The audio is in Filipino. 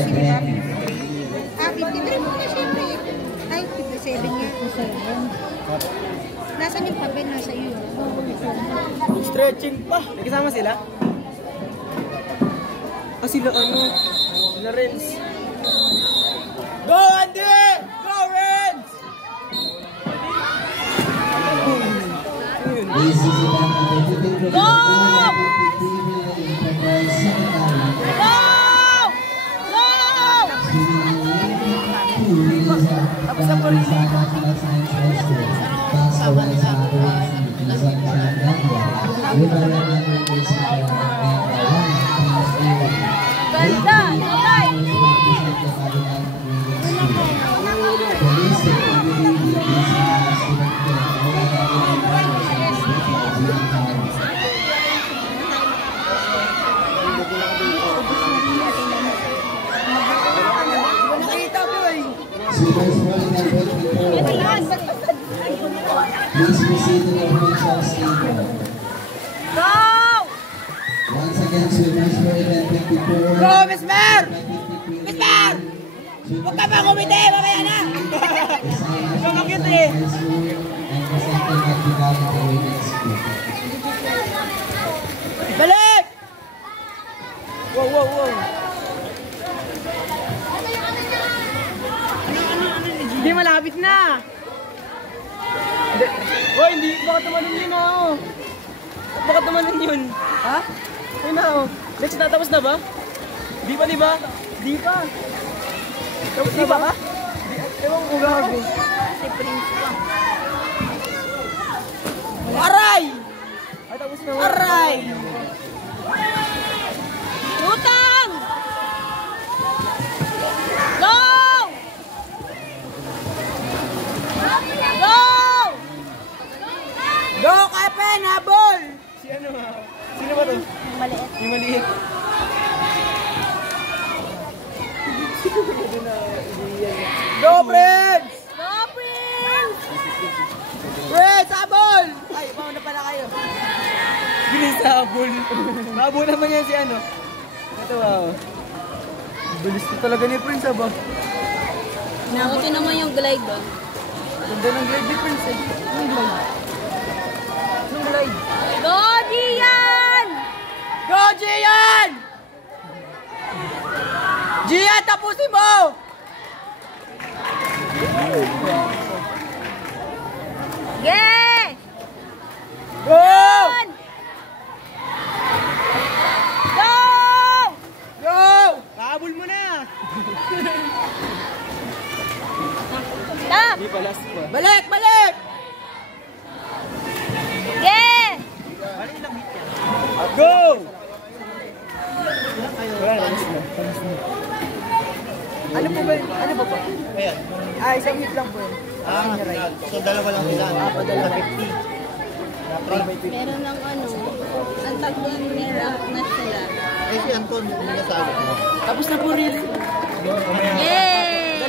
Sige ba? 53 mo na siyempre. Ay, 57 nga. 57. Nasaan yung papel? Nasa iyo. Stretching pa. May kasama sila? Ah, sila ano? Sila Renz. Go, Andy! Go, Renz! Go! Tapos ang Corili. Ganda! Okay! Please proceed to the official stadium. Go! Once again, swimmers for event 54. Go, Miss Mer! Miss Mer! Huwag ka pa kumiti! Mamaya na! Huwag ka kumiti! And presented at the Gavin Women's School. Balik! Wow, wow, wow. Hindi, malapit na. Hoy, hindi. Baka tumalon yun ako. Baka tumalon yun. Ha? Ayun na ako. Next na, tapos na ba? Di pa, di ba? Di pa. Tapos na ba? Ewan ko gago. Si Prince pa. Aray! Ay, tapos na. Aray! Utang! Go! Go! Go, Kapen! Habol! Si ano? Sino ba to? Yung maliit. Yung maliit. Go, Prince! Go, Prince! Prince, habol! Ay, mauna pala kayo. Bilis habol. Habol naman yan si ano. Ito, wow. Bilis na talaga ni Prince, ba? Nakuti naman yung glide, oh. Ganda ng glide ni Prince, eh. Anong glide? Anong glide? Go, Gian! Go, Gian! Gian, tapusin mo! Yeah! Go! Go! Go! Habol mo na! Stop! Hindi pa, last pa. Balik! Balik! Yeah! Go! Wala na, last na. Ano po ba? Ano ba ba? Ayan. Ah, isang hit lang po yun. So, dalawa lang sila. Padala. 50. Meron ng ano, ang tag doon nila na sila. Ay, si Anton, hindi niya sabi. Tapos na po rin. Yeah!